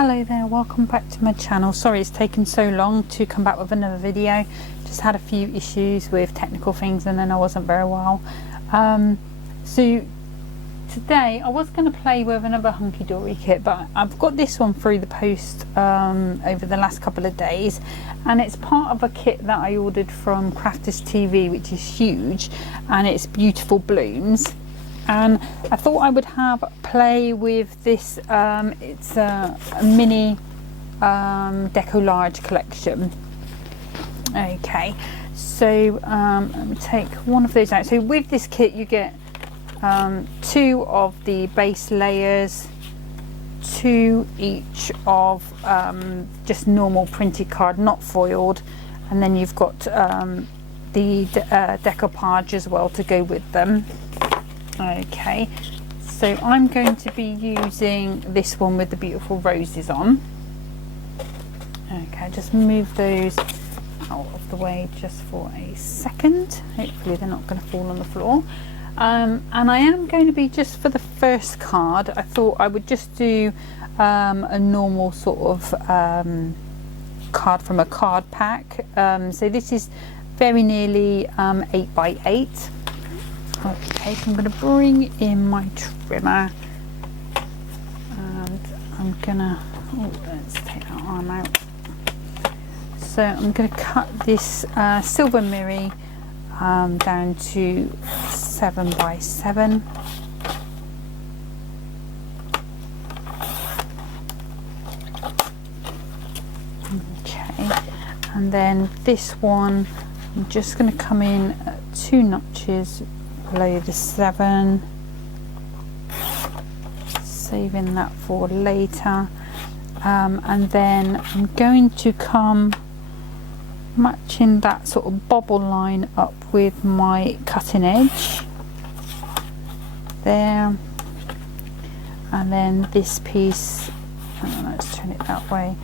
Hello there, welcome back to my channel. Sorry it's taken so long to come back with another video. Just had a few issues with technical things and then I wasn't very well. So today I was going to play with another Hunkydory kit, but I've got this one through the post over the last couple of days, and it's part of a kit that I ordered from Crafters TV, which is huge, and it's Beautiful Blooms. And I thought I would have play with this. It's a mini decolarge collection. Okay, so let me take one of those out. So with this kit you get 2 of the base layers, 2 each of just normal printed card, not foiled, and then you've got the decoupage as well to go with them. Okay, so I'm going to be using this one with the beautiful roses on. Okay, just move those out of the way just for a second. Hopefully they're not going to fall on the floor. And I am going to be, just for the first card, I thought I would just do a normal sort of card from a card pack. So this is very nearly 8 by 8. Okay, so I'm going to bring in my trimmer and I'm going to, let's take that arm out. So I'm going to cut this silver mirror down to 7 by 7. Okay, and then this one I'm just going to come in at 2 notches below the 7, saving that for later, and then I'm going to come matching that sort of bobble line up with my cutting edge there, and then this piece, let's turn it that way,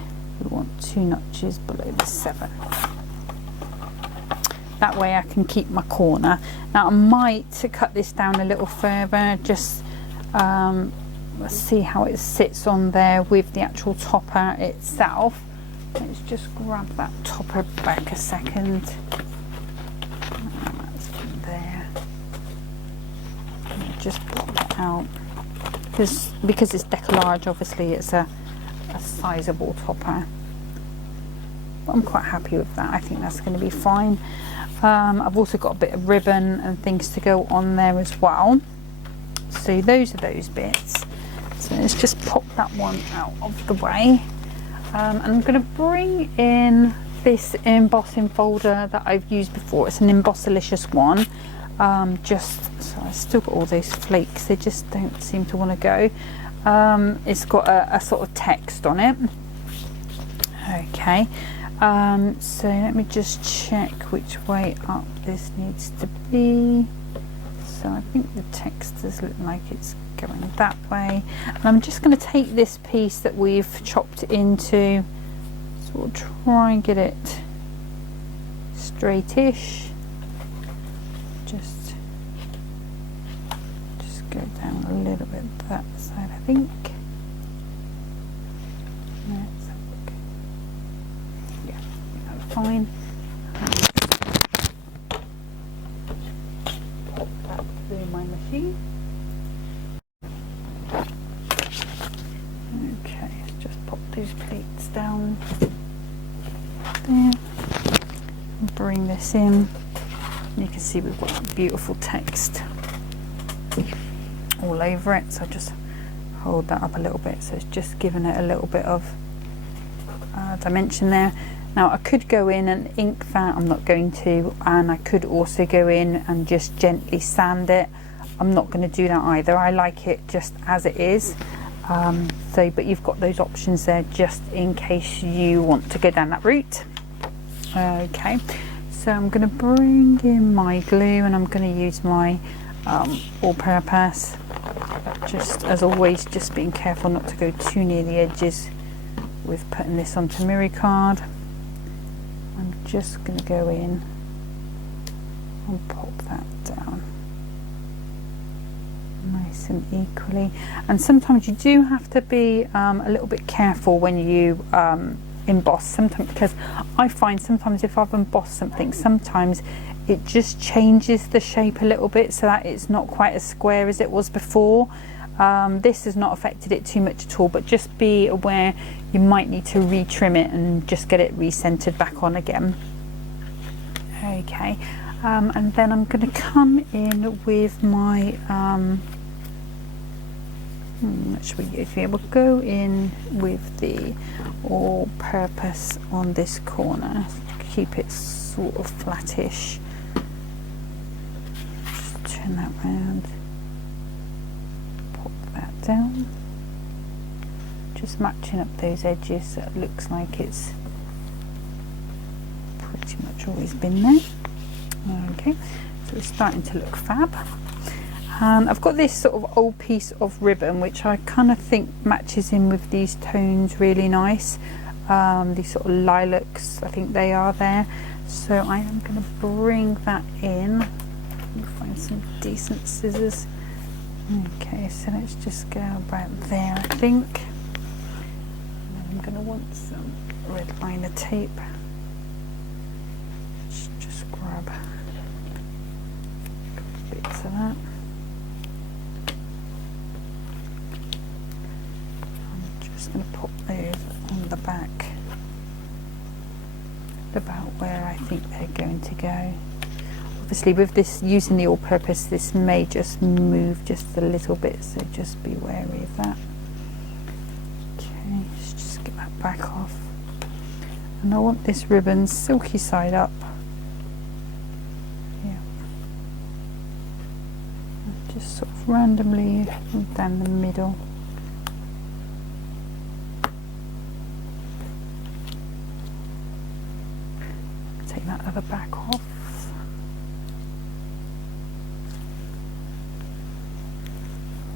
we want 2 notches below the 7. That way I can keep my corner. Now I might cut this down a little further, just let's see how it sits on there with the actual topper itself. Let's just grab that topper back a second. That's there. Just pop it out. Because it's decolarge, obviously it's a sizable topper. But I'm quite happy with that. I think that's going to be fine. I've also got a bit of ribbon and things to go on there as well. So those are those bits. So let's just pop that one out of the way. And I'm going to bring in this embossing folder that I've used before. It's an Embossalicious one. So I've still got all those flakes. They just don't seem to want to go. It's got a sort of text on it. Okay. So let me just check which way up this needs to be. So I think the text does look like it's going that way, and I'm just going to take this piece that we've chopped into, sort of try and get it straightish, just go down a little bit that side, I think. Let's have a look. Yeah, that's fine. Pop that through my machine. Okay, just pop these plates down there and bring this in. You can see we've got that beautiful text all over it, so just hold that up a little bit, so it's just giving it a little bit of dimension there. Now I could go in and ink that, I'm not going to, and I could also go in and just gently sand it. I'm not going to do that either. I like it just as it is. But you've got those options there just in case you want to go down that route. Okay, so I'm going to bring in my glue and I'm going to use my all-purpose. Just as always, just being careful not to go too near the edges with putting this onto mirror card. I'm just going to go in and pop that down nice nice and equally. And sometimes you do have to be a little bit careful when you emboss, sometimes, because I find sometimes if I've embossed something, sometimes it just changes the shape a little bit so that it's not quite as square as it was before. This has not affected it too much at all, but just be aware you might need to retrim it and just get it recentered back on again. Okay, and then I'm going to come in with my what should we use here? We'll go in with the all-purpose on this corner, keep it sort of flattish. Just turn that round, pop that down, just matching up those edges so it looks like it's pretty much always been there. Okay, so it's starting to look fab. And I've got this sort of old piece of ribbon which I kind of think matches in with these tones really nice. These sort of lilacs, I think they are there. So I am going to bring that in. Let me find some decent scissors. Okay, so let's just go about there, I think. And I'm going to want some red liner tape. Let's just grab a couple bits of that. I'm going to put those on the back about where I think they're going to go. Obviously with this, using the all-purpose, this may just move just a little bit, so just be wary of that. Okay, let's just get that back off. And I want this ribbon silky side up. Yeah. And just sort of randomly down the middle. Take that other back off.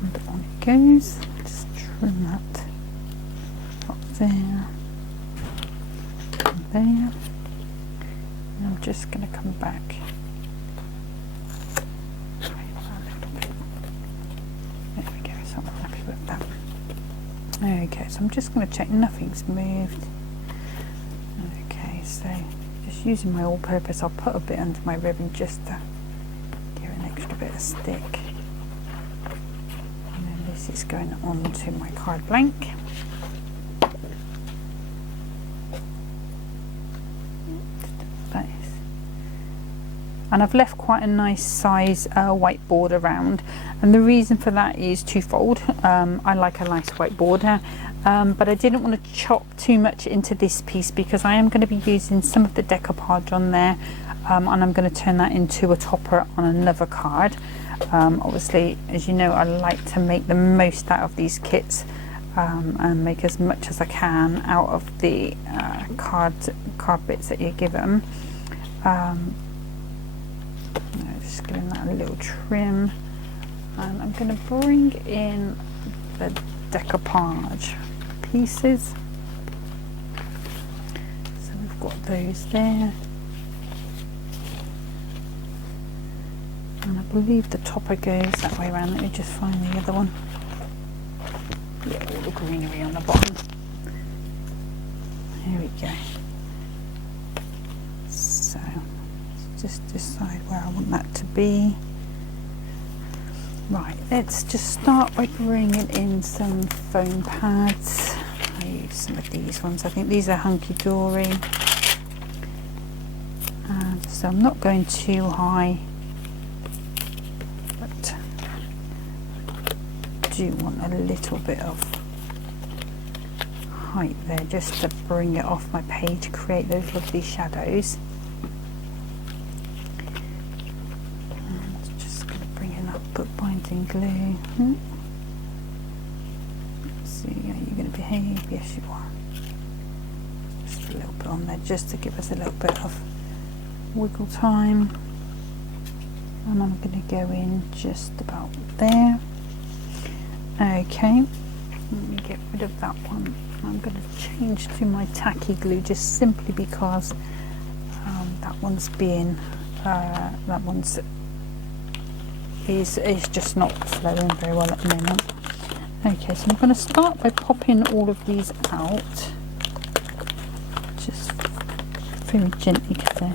And on it goes. Just trim that up there and there. And I'm just going to come back. There we go, so I'm happy with that. Okay, so I'm just going to check nothing's moved. Okay, so just using my all-purpose, I'll put a bit under my ribbon just to give an extra bit of stick. And then this is going on to my card blank. And I've left quite a nice size white border around, and the reason for that is twofold. I like a nice white border, but I didn't want to chop too much into this piece because I am going to be using some of the decoupage on there, and I'm going to turn that into a topper on another card. Obviously, as you know, I like to make the most out of these kits and make as much as I can out of the card bits that you give them. Just giving that a little trim, and I'm going to bring in the decoupage pieces. So we've got those there, and I believe the topper goes that way around. Let me just find the other one. Yeah, all the greenery on the bottom. Here we go. So just decide where I want that to be. Right, let's just start by bringing in some foam pads. I use some of these ones. I think these are Hunkydory. So I'm not going too high, but I do want a little bit of height there just to bring it off my page, create those lovely shadows. Binding glue. Let's see, are you going to behave? Yes, you are. Just a little bit on there, just to give us a little bit of wiggle time. And I'm going to go in just about there. Okay, let me get rid of that one. I'm going to change to my tacky glue just simply because that one's is just not flowing very well at the moment. Okay, so I'm going to start by popping all of these out, just very gently because they're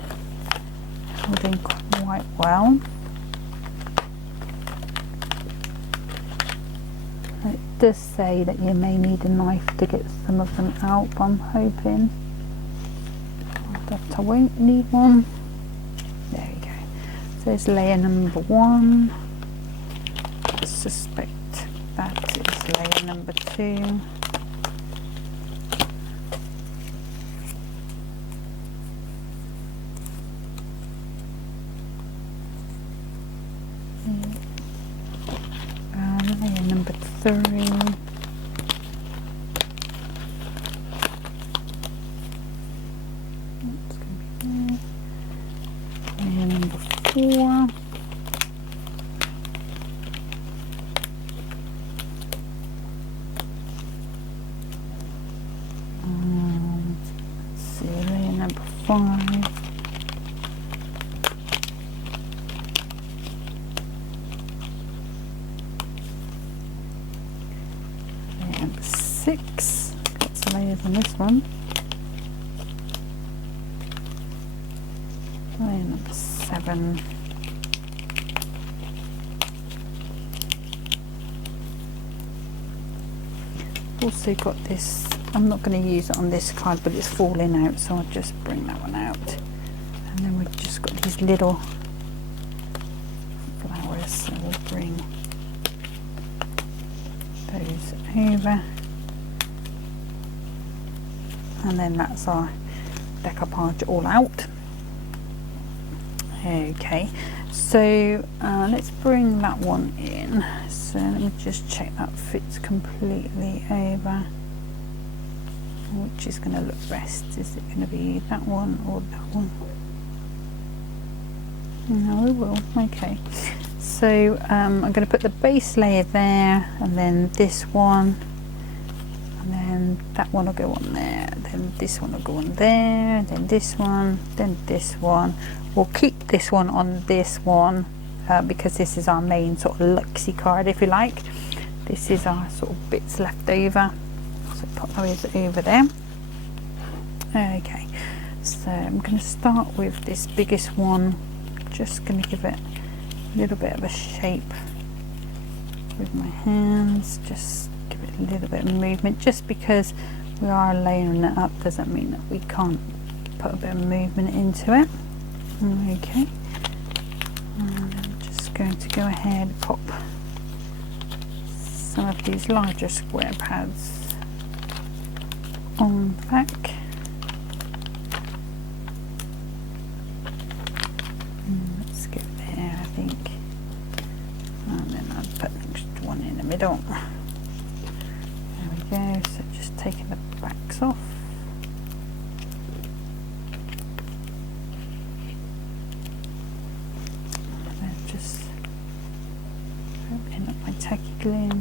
holding quite well. It does say that you may need a knife to get some of them out, but I'm hoping that I won't need one. There we go. So there's layer number 1. I suspect that is layer number 2. Layer number 3. That's going to be there. Layer number 4. Let's see, layer number 5. Number 6, got some layers on this one. Layer number 7. Also got this, I'm not going to use it on this card, but it's falling out, so I'll just bring that one out. And then we've just got these little flowers, so we'll bring those over, and then that's our decoupage all out. Okay, so let's bring that one in. So let me just check that fits completely over. Which is going to look best? Is it going to be that one or that one? No, it will. Okay. So I'm going to put the base layer there, and then this one, and then that one will go on there, then this one will go on there, then this one, then this one. We'll keep this one on this one because this is our main sort of luxy card, if you like. This is our sort of bits left over, so pop those over there. Okay, so I'm going to start with this biggest one. Just going to give it a little bit of a shape with my hands, just give it a little bit of movement. Just because we are layering it up doesn't mean that we can't put a bit of movement into it. Okay, and I'm just going to go ahead and pop some of these larger square pads on the back. Let's get there, I think. And then I'll put an extra one in the middle. There we go, so just taking the backs off. And then just opening up my tacky glue.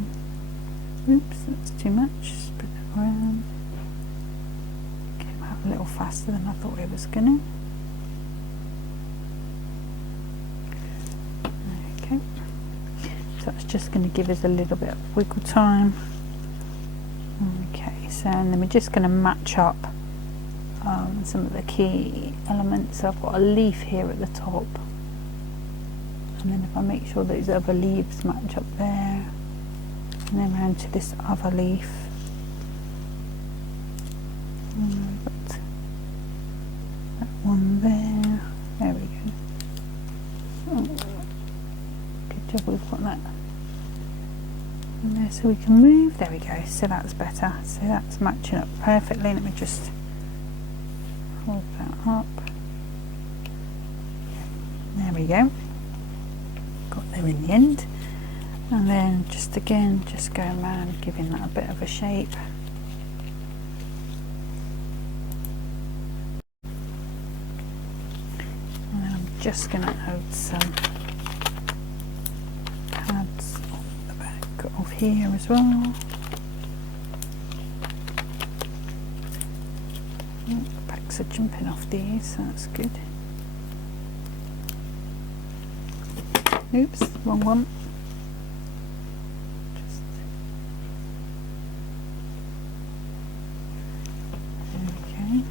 Oops, that's too much. Just put that around. Came out a little faster than I thought it was going to. So that's just going to give us a little bit of wiggle time. Okay, so and then we're just going to match up some of the key elements. So I've got a leaf here at the top, and then if I make sure those other leaves match up there, and then round to this other leaf. And I've got that one there. There we go. Oh, good job, we've got that in there so we can move. There we go, so that's better. So that's matching up perfectly. Let me just hold that up. There we go. Got there in the end. And then just again, just going around, giving that a bit of a shape. And then I'm just going to add some pads on the back of here as well. The backs are jumping off these, so that's good. Oops, wrong one. Okay,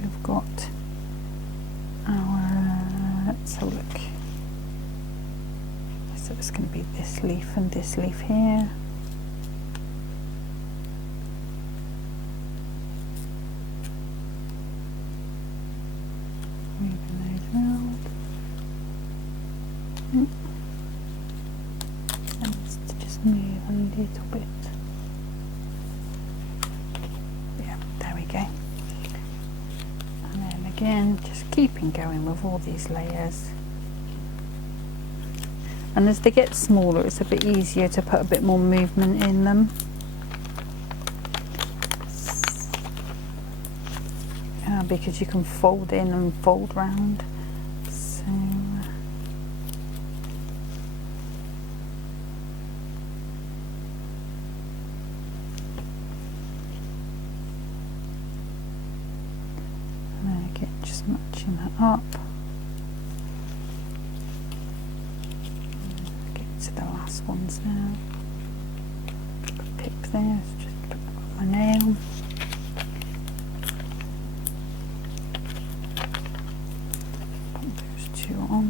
we've got our, let's have a look. So it's going to be this leaf and this leaf here. Moving those out. And just move a little bit. Yeah, there we go. And then again, just keeping going with all these layers. And as they get smaller, it's a bit easier to put a bit more movement in them. Because you can fold in and fold round. So and again, just matching that up. Get to the last ones now. A pip there, so just put my nail. On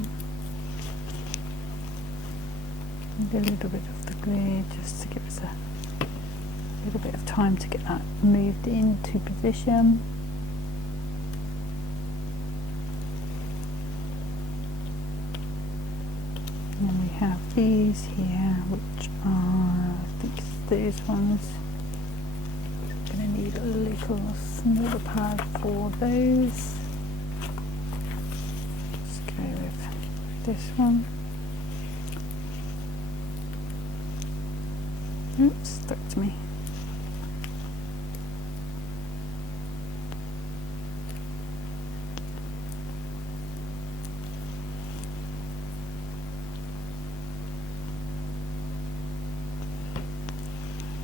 and a little bit of the glue just to give us a little bit of time to get that moved into position. And we have these here, which are, I think it's those ones. I'm going to need a little smaller pad for those. This one. Oops, stuck to me.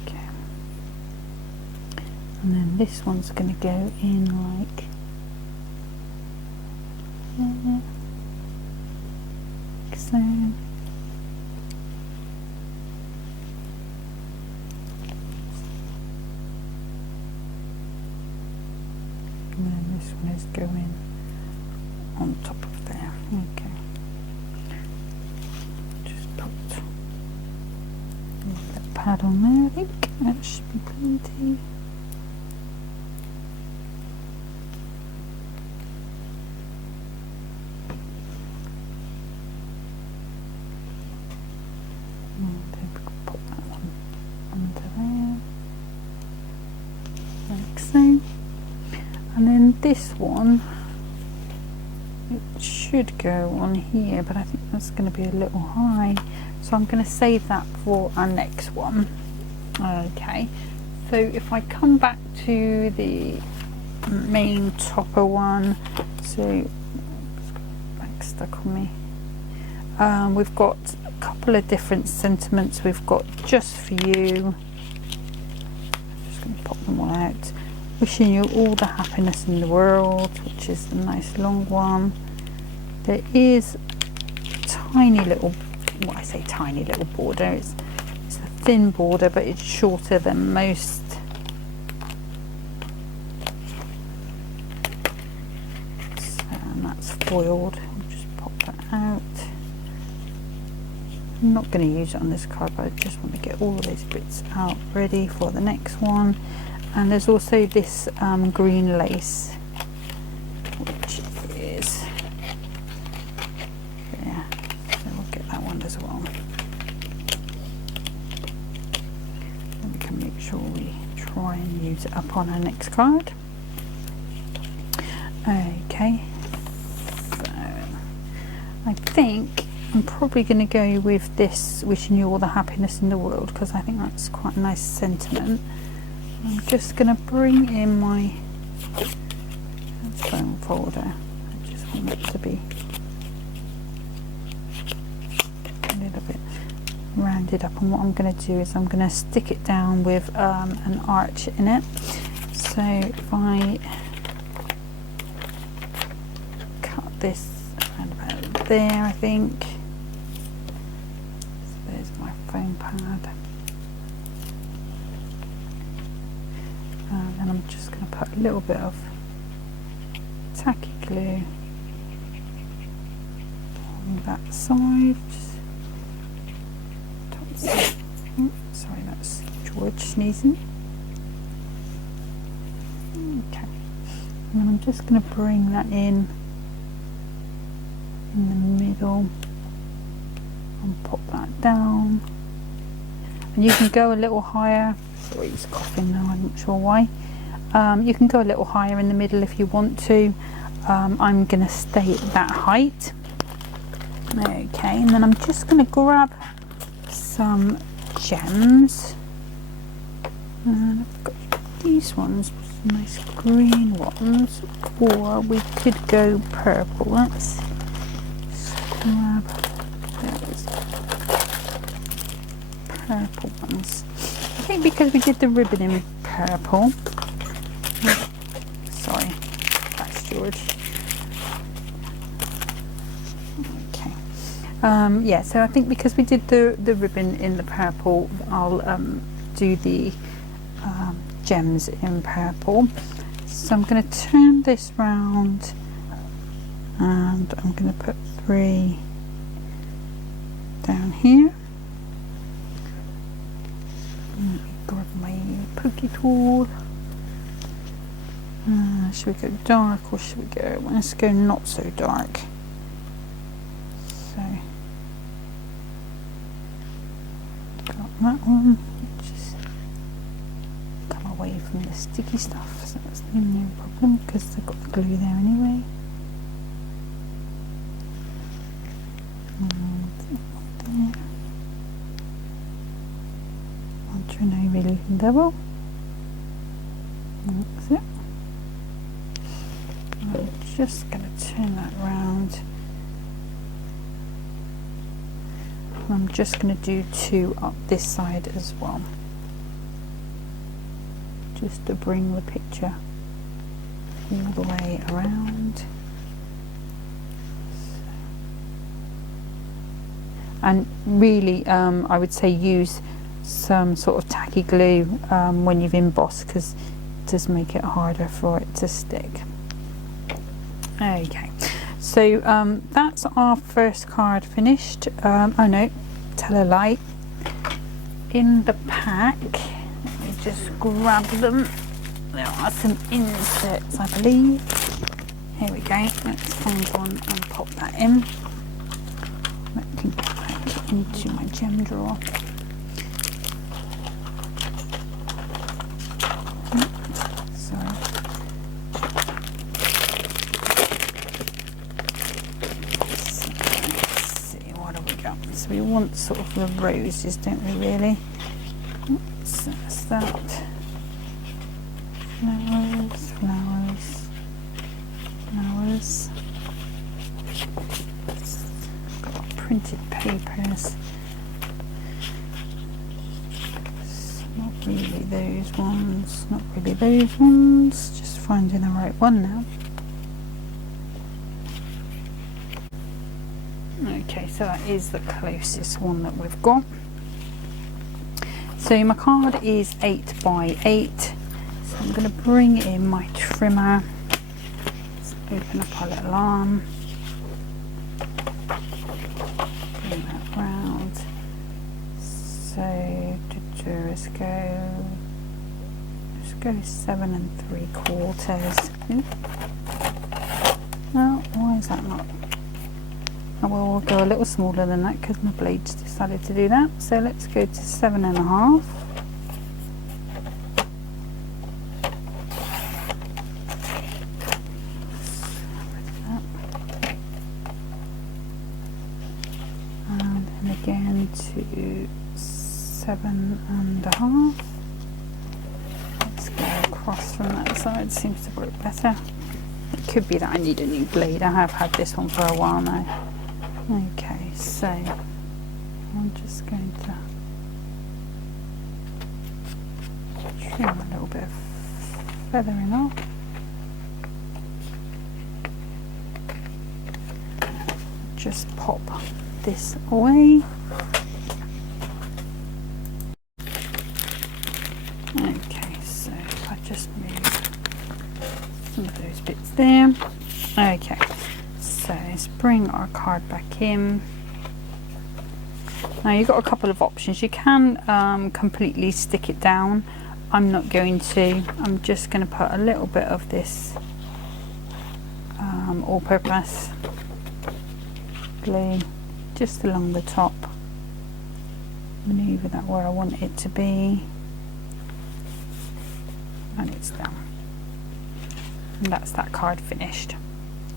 Okay. And then this one's going to go in like so. And then this one is going on top of there. Okay. Just put that pad on there, I think. That should be plenty. And then this one, it should go on here, but I think that's going to be a little high, so I'm going to save that for our next one. Okay, so if I come back to the main topper one, so it's got back stuck on me. We've got a couple of different sentiments. We've got just for you. I'm just going to pop them all out. Wishing you all the happiness in the world, which is a nice long one. There is a tiny little, well, I say tiny little border, it's a thin border, but it's shorter than most. So, and that's foiled. I'll just pop that out. I'm not going to use it on this card, but I just want to get all of those bits out ready for the next one. And there's also this green lace, which is there, so we'll get that one as well. And we can make sure we try and use it up on our next card. Okay, so I think I'm probably going to go with this, wishing you all the happiness in the world, because I think that's quite a nice sentiment. I'm just going to bring in my foam folder. I just want it to be a little bit rounded up, and what I'm going to do is I'm going to stick it down with an arch in it. So if I cut this around about there, I think, pad. And I'm just going to put a little bit of tacky glue on that side. Sorry, that's George sneezing. Okay, and then I'm just going to bring that in the middle and pop that down. And you can go a little higher. Sorry, he's coughing now, I'm not sure why. You can go a little higher in the middle if you want to. I'm going to stay at that height. Okay, and then I'm just going to grab some gems. And I've got these ones, nice green ones, or we could go purple. Let's grab those purple ones. I think because we did the ribbon in purple. Sorry, that's George. Okay. Yeah, so I think because we did the ribbon in the purple, I'll do the gems in purple. So I'm going to turn this round and I'm going to put 3 down here. Grab my pokey tool. Should we go dark or should we go? Let's go not so dark. So got that one. Just come away from the sticky stuff, so that's no problem because I've got the glue there anyway. And there. Really double. That's it. I'm just going to turn that round. I'm just going to do 2 up this side as well, just to bring the picture all the way around. And really, I would say use some sort of tacky glue when you've embossed, because it does make it harder for it to stick. Okay, so that's our first card finished. Oh no, tell a lie. In the pack, let me just grab them. There are some inserts, I believe. Here we go. Let's find one and pop that in. Let me get back into my gem drawer. We want sort of the roses, don't we, really? So that's that. Flowers, flowers, flowers. Got printed papers. It's not really those ones, not really those ones. Just finding the right one now. Okay, so that is the closest one that we've got. So my card is 8 by 8. So I'm going to bring in my trimmer. Let's open up our little arm. Bring that round. So let's go 7 3/4. No, why is that not? I will go a little smaller than that because my blades decided to do that. So let's go to 7 1/2. And then again to 7 1/2. Let's go across from that side, seems to work better. It could be that I need a new blade. I have had this one for a while now. Okay, so I'm just going to trim a little bit of feathering off. Just pop this away. Okay, so if I just move some of those bits there. Okay, so let's bring our card back in. Now you've got a couple of options. You can completely stick it down. I'm not going to. I'm just going to put a little bit of this all-purpose glue just along the top. Maneuver that where I want it to be, and it's down. And that's that card finished.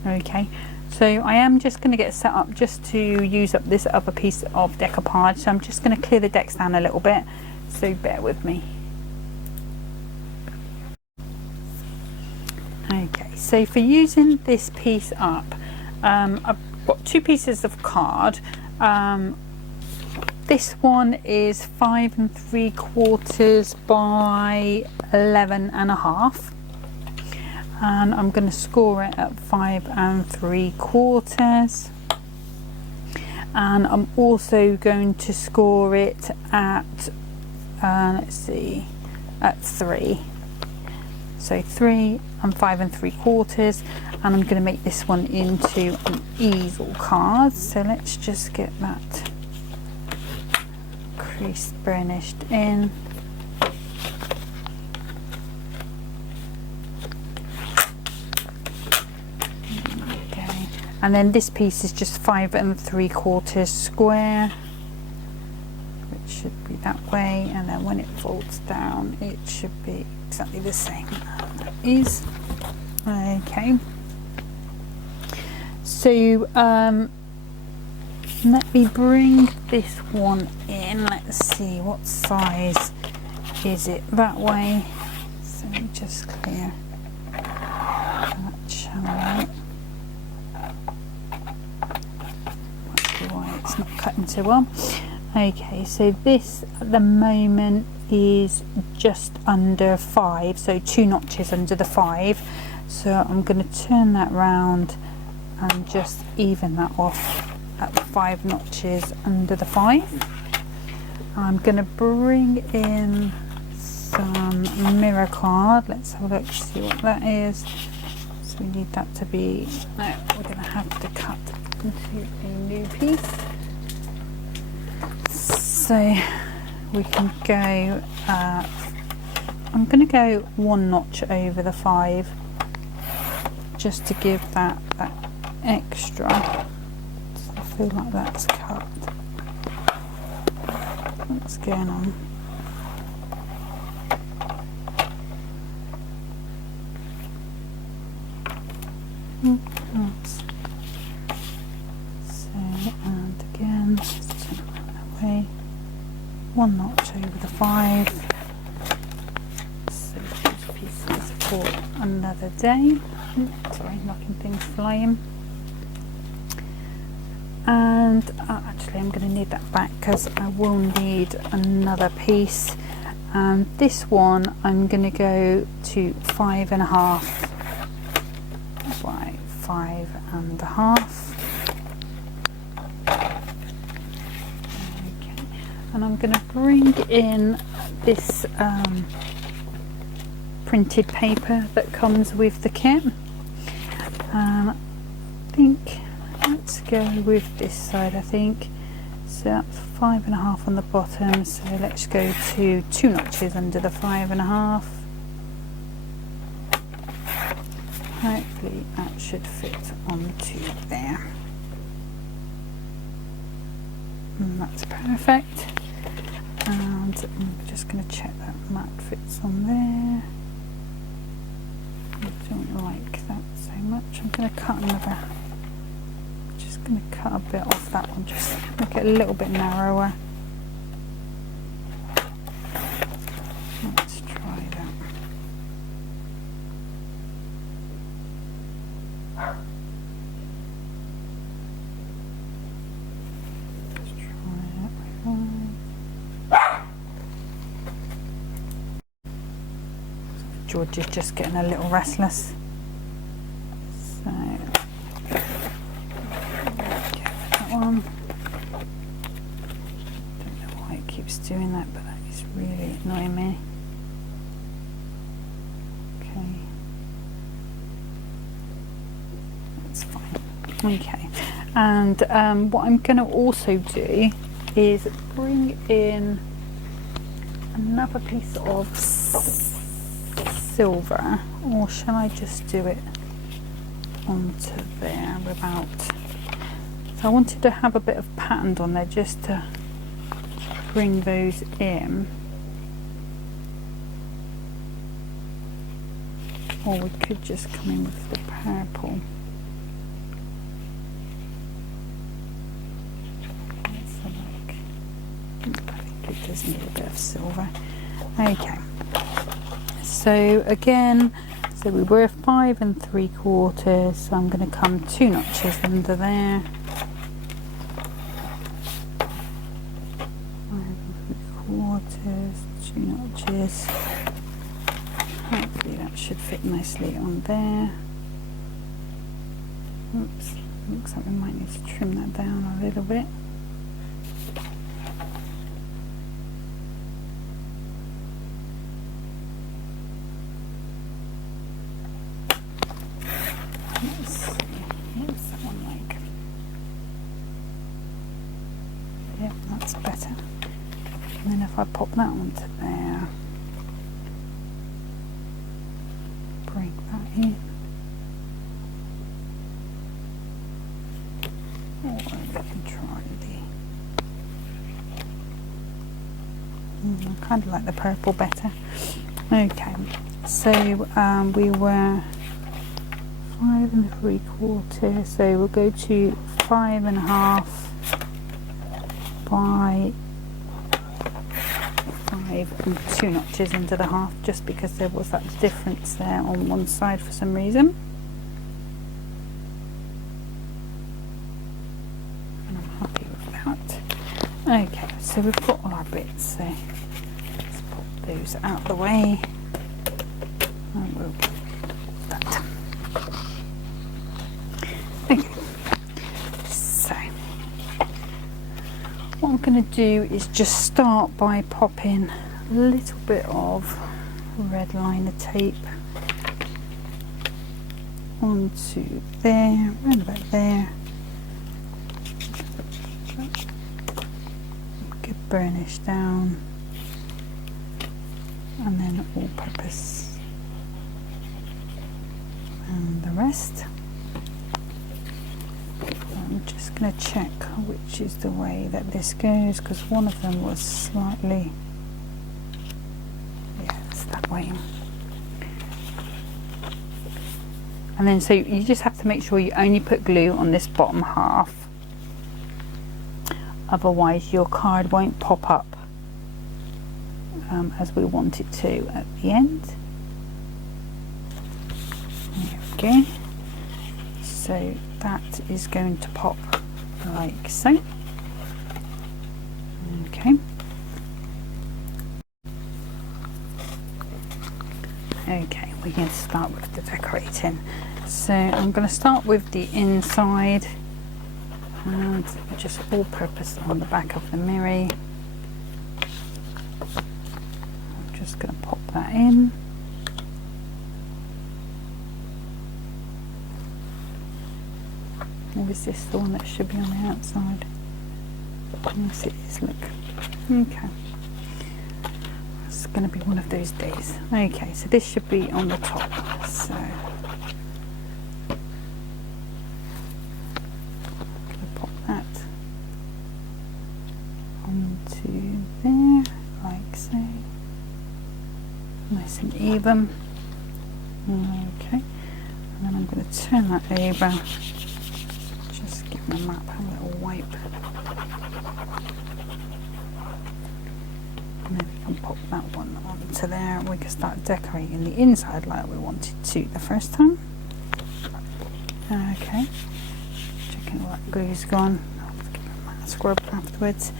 Okay, so I am just going to get set up just to use up this other piece of decoupage. So I'm just going to clear the decks down a little bit, so bear with me. Okay, so for using this piece up, I've got two pieces of card. This one is 5 3/4 by 11.5, and I'm going to score it at 5 3/4, and I'm also going to score it at let's see, at 3. So 3 and 5 3/4, and I'm going to make this one into an easel card. So let's just get that crease burnished in. Okay, and then this piece is just 5 3/4 square, which should be that way, and then when it folds down it should be exactly the same. That is okay. So let me bring this one in. Let's see, what size is it that way? So let me just clear that channel. Might be why it's not cutting so well. Okay, so this at the moment is just under 5, so 2 notches under the 5. So I'm going to turn that round and just even that off at 5 notches under the 5. I'm going to bring in some mirror card. Let's have a look, see what that is. So we need that to be, no, we're going to have to cut into a new piece. So we can go, I'm going to go 1 notch over the 5, just to give that extra. So I feel like that's cut. What's going on? So, and again, just turn it around that way. 1 notch over the 5. So these pieces for another day. Sorry, knocking things flying. And actually I'm going to need that back because I will need another piece. And this one I'm going to go to 5.5 by 5.5. Okay, and I'm going to bring in this printed paper that comes with the kit. I think let's go with this side, I think. So that's 5.5 on the bottom, so let's go to 2 notches under the 5.5. Hopefully that should fit onto there. And that's perfect. And I'm just going to check that mat fits on there. I don't like that so much. I'm going to cut another. Just going to cut a bit off that one, just make it a little bit narrower. Let's try that. Let's try that. George is just getting a little restless. So one. Don't know why it keeps doing that, but that is really annoying me. Okay, and what I'm going to also do is bring in another piece of silver, or shall I just do it onto there without, so I wanted to have a bit of pattern on there just to bring those in, or we could just come in with the purple. Let's have a look. I think it does need a bit of silver. Okay, so again, so we were 5 3/4, so I'm going to come 2 notches under there. 5 3/4, 2 notches. Hopefully that should fit nicely on there. Oops, looks like we might need to trim that down a little bit. Let's see, what's that one like? Yep, that's better. And then if I pop that onto there, bring that in. Or we can try the... I kind of like the purple better. Okay, so we were 5 3/4, so we'll go to 5 1/2 by 5 and 2 notches into the half, just because there was that difference there on one side for some reason. And I'm happy with that. Okay, so we've got all our bits, so let's pop those out of the way. And we'll do that. Okay, so what I'm going to do is just start by popping a little bit of red liner tape onto there, around about there. Good burnish down, and then all purpose and the rest. I'm just going to check which is the way that this goes, because one of them was slightly, yeah, it's that way. And then so you just have to make sure you only put glue on this bottom half, otherwise your card won't pop up as we want it to at the end. There we go. So that is going to pop like so. Okay. Okay, we're going to start with the decorating. So I'm going to start with the inside and just all purpose on the back of the mirror. I'm just going to pop that in. Or is this the one that should be on the outside? Yes, it is, look. Okay. It's going to be one of those days. Okay, so this should be on the top. So I'm going to pop that onto there, like so. Nice and even. Okay. And then I'm going to turn that over. Just give my map a little wipe. And then we can pop that one onto there, and we can start decorating the inside like we wanted to the first time. Okay, checking all that glue's gone. I'll have to give it a scrub afterwards.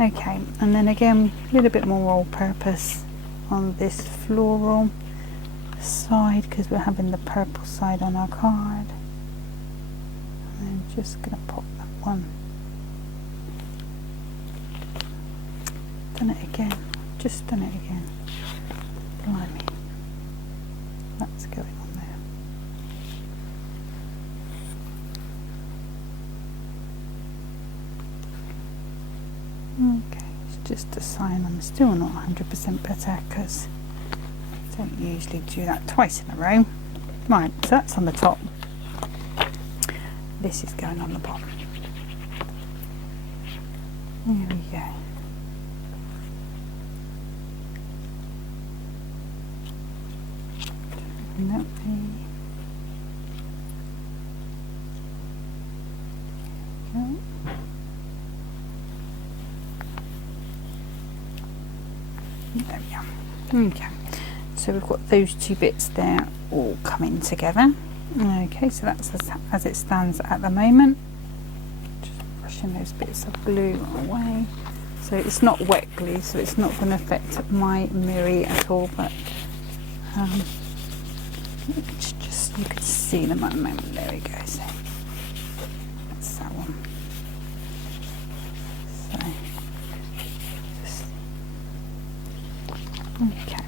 Okay, and then again a little bit more all purpose on this floral side, because we're having the purple side on our card. And I'm just going to pop that one. Done it again, just done it again. Blimey, that's going on just a sign I'm still not 100% better, because I don't usually do that twice in a row. Right, so that's on the top. This is going on the bottom. There we go. And that way. Go. There we are. Okay, so we've got those two bits there all coming together. Okay, so that's as it stands at the moment. Just brushing those bits of glue away. So it's not wet glue, so it's not going to affect my mirror at all, but it's just, you can see them at the moment. There we go. So that's that one. Okay,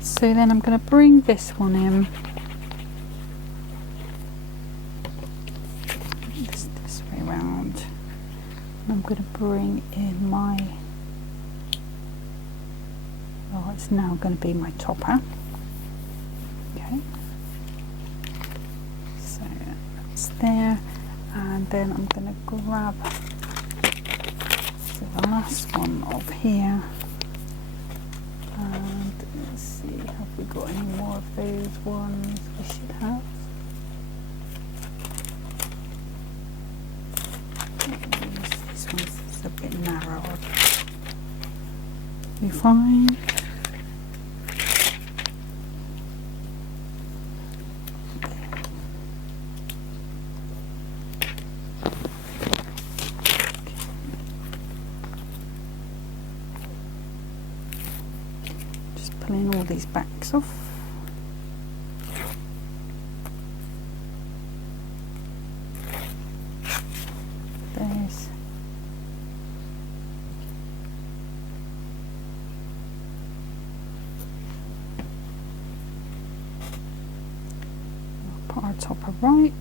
so then I'm going to bring this one in, this way around, and I'm going to bring in my, oh, it's now going to be my topper. Okay, so that's there, and then I'm going to grab the last one of here. And let's see, have we got any more of those ones? We should have. This one's a bit narrower. Be fine. Pulling all these backs off. There's I'll put our topper right.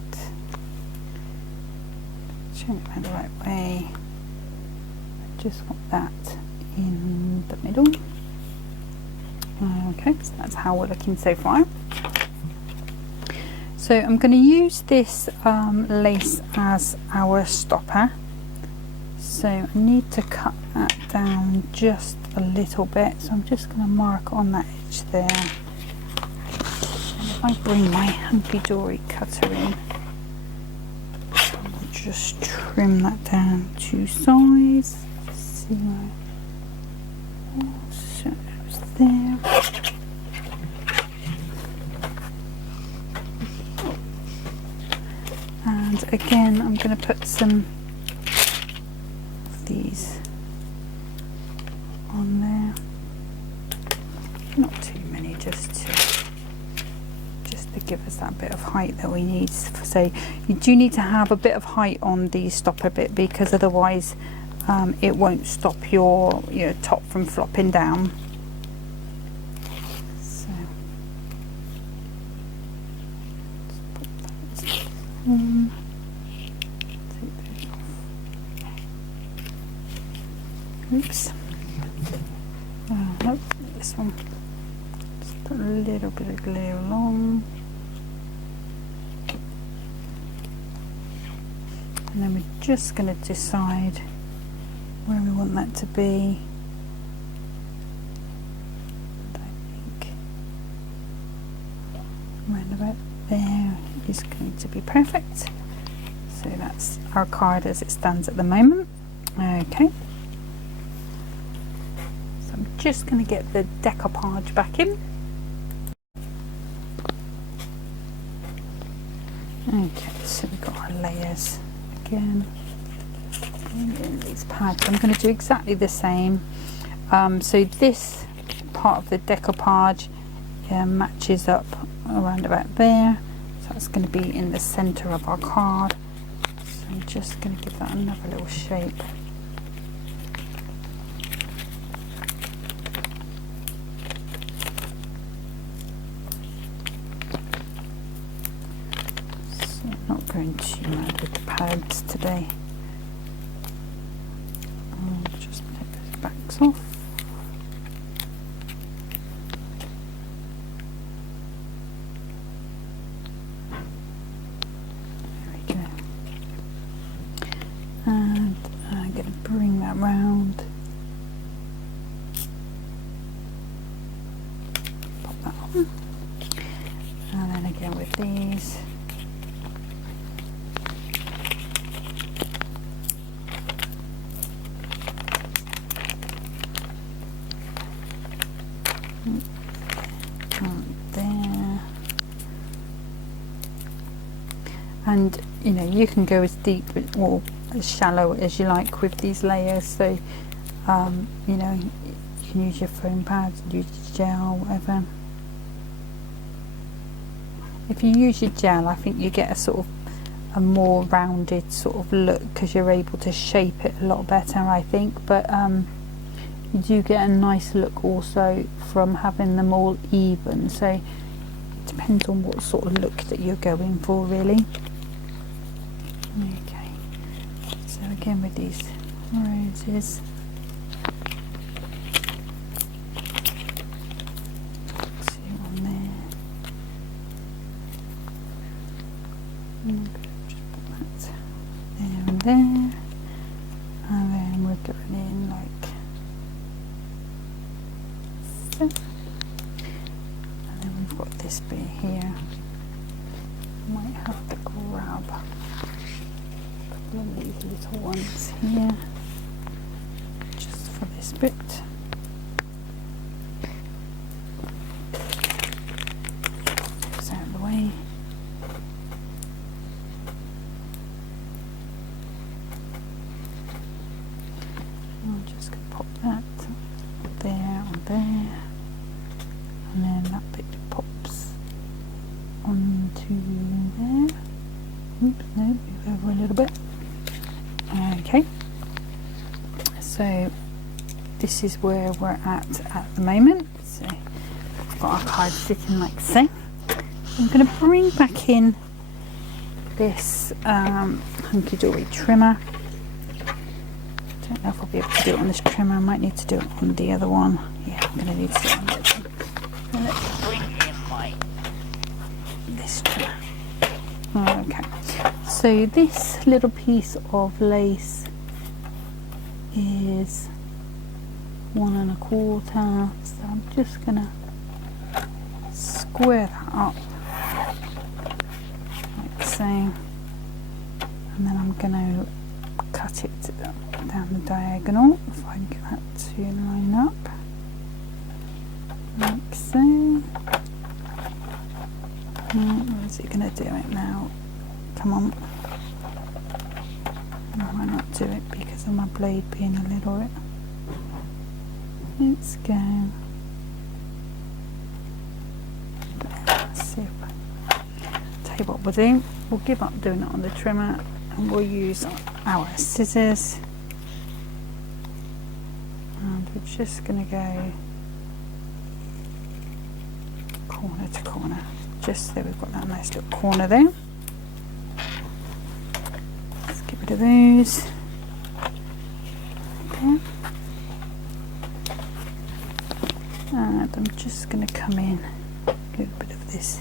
Turn it around the right way. I just want that in the middle. Okay, so that's how we're looking so far. So I'm going to use this lace as our stopper. So I need to cut that down just a little bit. So I'm just going to mark on that edge there. And if I bring my Hunkydory cutter in, I'll just trim that down to size. Just see where there. And again, I'm going to put some of these on there. Not too many, just to give us that bit of height that we need. So you do need to have a bit of height on the stopper bit, because otherwise it won't stop your top from flopping down. Take those off. Oops. Nope, this one. Just put a little bit of glue along. And then we're just going to decide where we want that to be. I think around about there is going to be perfect. So that's our card as it stands at the moment. Okay, so I'm just going to get the decoupage back in. Okay, so we've got our layers again. In these pads, I'm going to do exactly the same. So this part of the decoupage matches up around about there, so that's going to be in the center of our card. So I'm just going to give that another little shape. So I'm not going too mad with the pads today. I'll just take those backs drops off. And I'm going to bring that round, pop that on, and then again with these. There. And you know, you can go as deep or as shallow as you like with these layers, so you know, you can use your foam pads, use your gel, whatever. If you use your gel, I think you get a sort of a more rounded sort of look because you're able to shape it a lot better, I think. But you do get a nice look also from having them all even, so it depends on what sort of look that you're going for, really. Okay, so again with these roses, see on there, and just put that there and there, and then we're going in like so, and then we've got this bit here. Might have to grab these little ones here just for this bit. This out of the way. I'm just going to pop that there and there, and then that bit pops onto there. Oops, no, move over a little bit. Okay, so this is where we're at the moment. So I've got our card sitting like so. I'm going to bring back in this Hunkydory trimmer. I don't know if I'll be able to do it on this trimmer. I might need to do it on the other one. Yeah, I'm going to need to do it on this one. So let's bring in this trimmer. Okay, so this little piece of lace is 1 1/4, so I'm just gonna square that up like so, and then I'm gonna cut it down the diagonal if I can get that to line up like so. Where is it going to do it now? Come on. I might not do it because of my blade being a little bit. Let's go. Let's see if I tell you what we'll do. We'll give up doing it on the trimmer and we'll use our scissors. And we're just going to go corner to corner. Just so we've got that nice little corner there. Let's get rid of those. Okay. And I'm just going to come in a little bit of this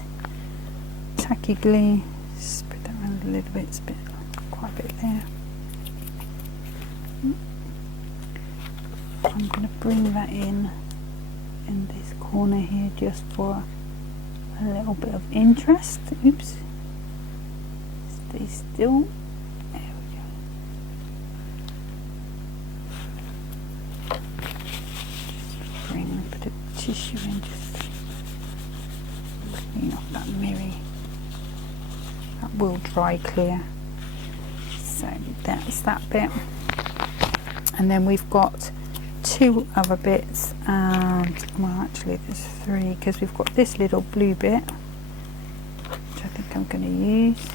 tacky glue, spread that around a little bit, it's quite a bit there. I'm going to bring that in this corner here just for a little bit of interest. Oops. Stay still. There we go. Just bring a bit of tissue in, just clean off that mirror. That will dry clear. So that's that bit. And then we've got 2 other bits, and well actually there's 3 because we've got this little blue bit which I think I'm going to use.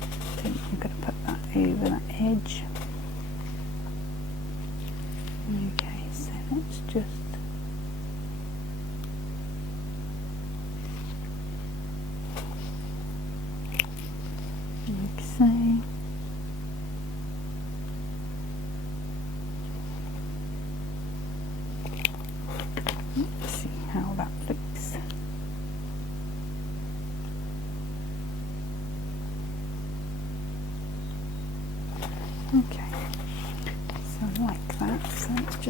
I think I'm going to put that over that edge. Okay, so let's just like so.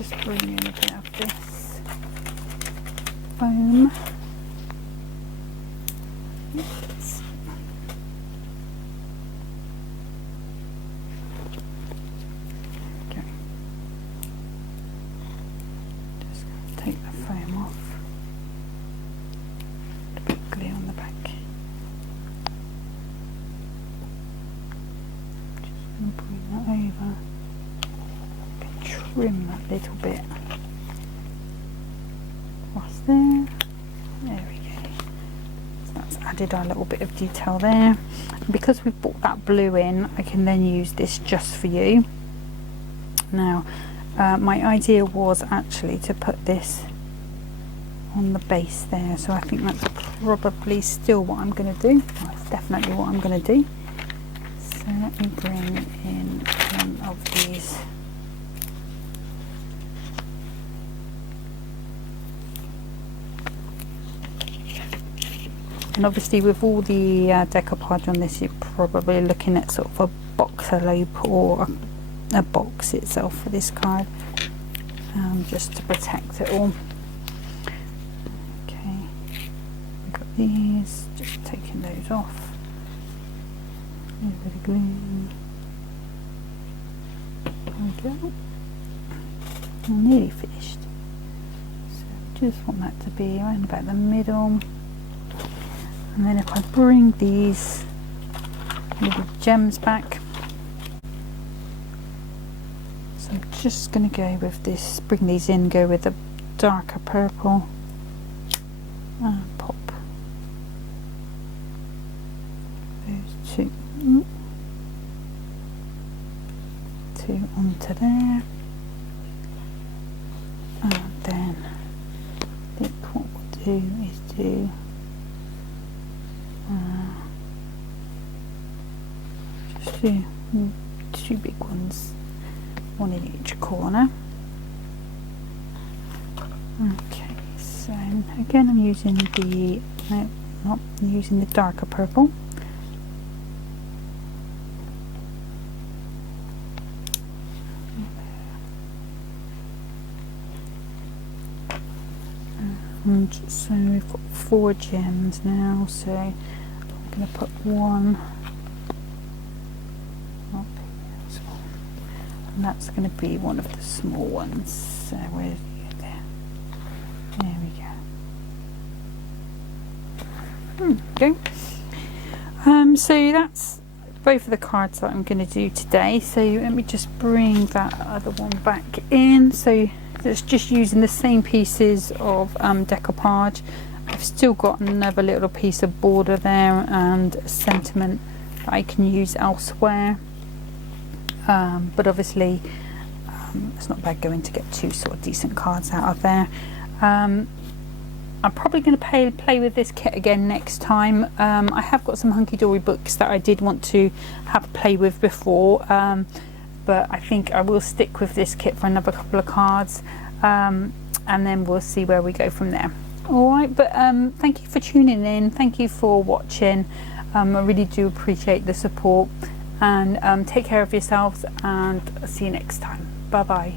just bring in a bit of this foam. Oops. Okay. Just going to take the foam off. A bit of glue on the back. Just going to bring that over. Trim that little bit across there. There we go. So that's added our little bit of detail there. And because we've brought that blue in, I can then use this just for you. Now, my idea was actually to put this on the base there, so I think that's probably still what I'm going to do. Well, it's definitely what I'm going to do. So let me bring in one of these. And obviously with all the decoupage on this, you're probably looking at sort of a box envelope or a box itself for this card, just to protect it all. Okay, we've got these, just taking those off. A little bit of glue. There we go. I'm nearly finished. So just want that to be around about the middle. And then if I bring these little gems back, so I'm just going to go with this, bring these in, go with a darker purple, and pop those two onto there, and then I think what we'll do is do just two big ones, one in each corner. Okay, so again I'm using the, no, not using the darker purple. And so we've got 4 gems now, so I'm going to put one up here as well. And that's going to be one of the small ones. So where's you there? There we go. Okay. So that's both of the cards that I'm going to do today. So let me just bring that other one back in. So it's just using the same pieces of decoupage. I've still got another little piece of border there and a sentiment that I can use elsewhere. But obviously it's not bad going to get 2 sort of decent cards out of there. I'm probably going to play with this kit again next time. I have got some Hunkydory books that I did want to have a play with before, but I think I will stick with this kit for another couple of cards, and then we'll see where we go from there. Alright, but thank you for tuning in, thank you for watching. I really do appreciate the support, and take care of yourselves, and see you next time. Bye bye.